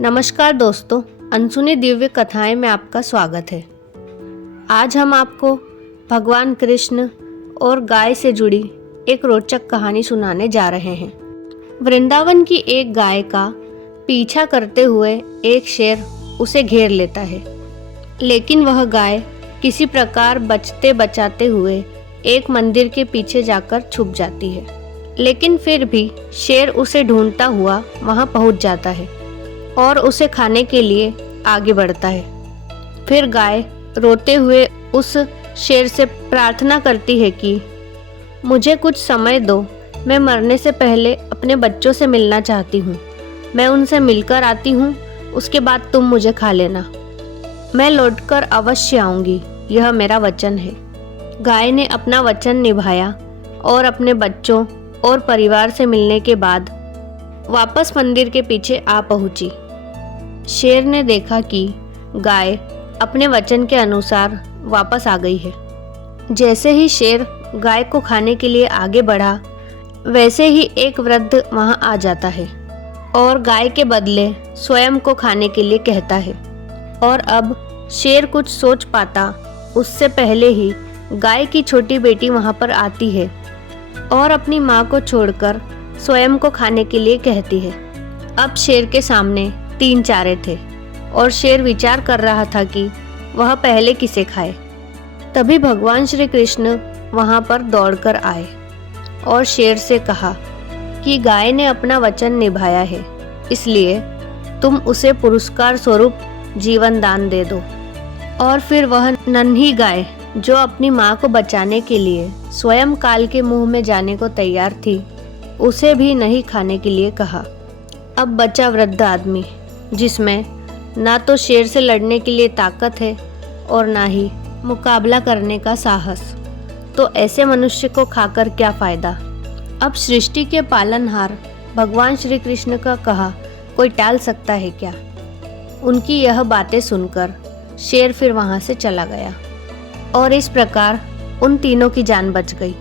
नमस्कार दोस्तों, अनसुनी दिव्य कथाएं में आपका स्वागत है। आज हम आपको भगवान कृष्ण और गाय से जुड़ी एक रोचक कहानी सुनाने जा रहे हैं। वृंदावन की एक गाय का पीछा करते हुए एक शेर उसे घेर लेता है, लेकिन वह गाय किसी प्रकार बचते बचाते हुए एक मंदिर के पीछे जाकर छुप जाती है। लेकिन फिर भी शेर उसे ढूंढता हुआ वहां पहुंच जाता है और उसे खाने के लिए आगे बढ़ता है। फिर गाय रोते हुए उस शेर से प्रार्थना करती है कि मुझे कुछ समय दो, मैं मरने से पहले अपने बच्चों से मिलना चाहती हूँ। मैं उनसे मिलकर आती हूँ, उसके बाद तुम मुझे खा लेना। मैं लौटकर अवश्य आऊँगी, यह मेरा वचन है। गाय ने अपना वचन निभाया और अपने बच्चों और परिवार से मिलने के बाद वापस मंदिर के पीछे आ पहुंची। शेर ने देखा कि गाय अपने वचन के अनुसार वापस आ गई है। जैसे ही शेर गाय को खाने के लिए आगे बढ़ा, वैसे ही एक वृद्ध वहां आ जाता है और गाय के बदले स्वयं को खाने के लिए कहता है। और अब शेर कुछ सोच पाता उससे पहले ही गाय की छोटी बेटी वहां पर आती है और अपनी माँ को छोड़कर स्वयं को खाने के लिए कहती है। अब शेर के सामने 3 चारे थे और शेर विचार कर रहा था कि वह पहले किसे खाए। तभी भगवान श्री कृष्ण वहां पर दौड़कर आए और शेर से कहा कि गाय ने अपना वचन निभाया है, इसलिए तुम उसे पुरस्कार स्वरूप जीवन दान दे दो। और फिर वह नन्ही गाय जो अपनी माँ को बचाने के लिए स्वयं काल के मुंह में जाने को तैयार थी, उसे भी नहीं खाने के लिए कहा। अब बचा वृद्ध आदमी, जिसमें ना तो शेर से लड़ने के लिए ताकत है और ना ही मुकाबला करने का साहस। तो ऐसे मनुष्य को खाकर क्या फायदा। अब सृष्टि के पालनहार भगवान श्री कृष्ण का कहा कोई टाल सकता है क्या। उनकी यह बातें सुनकर शेर फिर वहां से चला गया और इस प्रकार उन तीनों की जान बच गई।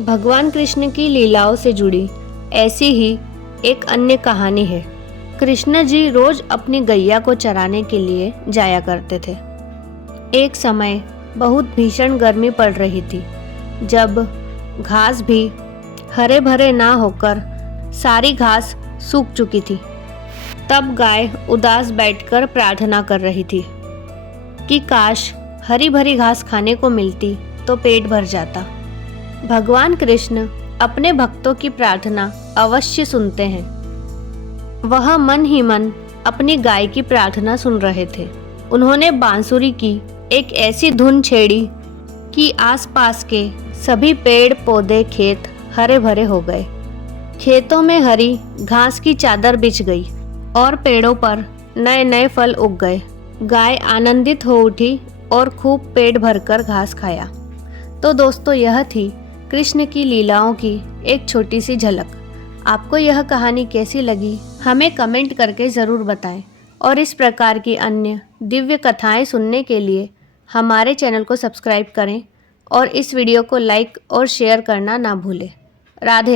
भगवान कृष्ण की लीलाओं से जुड़ी ऐसी ही एक अन्य कहानी है। कृष्ण जी रोज अपनी गैया को चराने के लिए जाया करते थे। एक समय बहुत भीषण गर्मी पड़ रही थी, जब घास भी हरे भरे ना होकर सारी घास सूख चुकी थी। तब गाय उदास बैठकर प्रार्थना कर रही थी कि काश हरी भरी घास खाने को मिलती तो पेट भर जाता। भगवान कृष्ण अपने भक्तों की प्रार्थना अवश्य सुनते हैं। वह मन ही मन अपनी गाय की प्रार्थना सुन रहे थे। उन्होंने बांसुरी की एक ऐसी धुन छेड़ी कि आसपास के सभी पेड़ पौधे खेत हरे भरे हो गए। खेतों में हरी घास की चादर बिछ गई और पेड़ों पर नए नए फल उग गए। गाय आनंदित हो उठी और खूब पेट भरकर घास खाया। तो दोस्तों, यह थी कृष्ण की लीलाओं की एक छोटी सी झलक। आपको यह कहानी कैसी लगी हमें कमेंट करके ज़रूर बताएं और इस प्रकार की अन्य दिव्य कथाएं सुनने के लिए हमारे चैनल को सब्सक्राइब करें और इस वीडियो को लाइक और शेयर करना ना भूलें। राधे।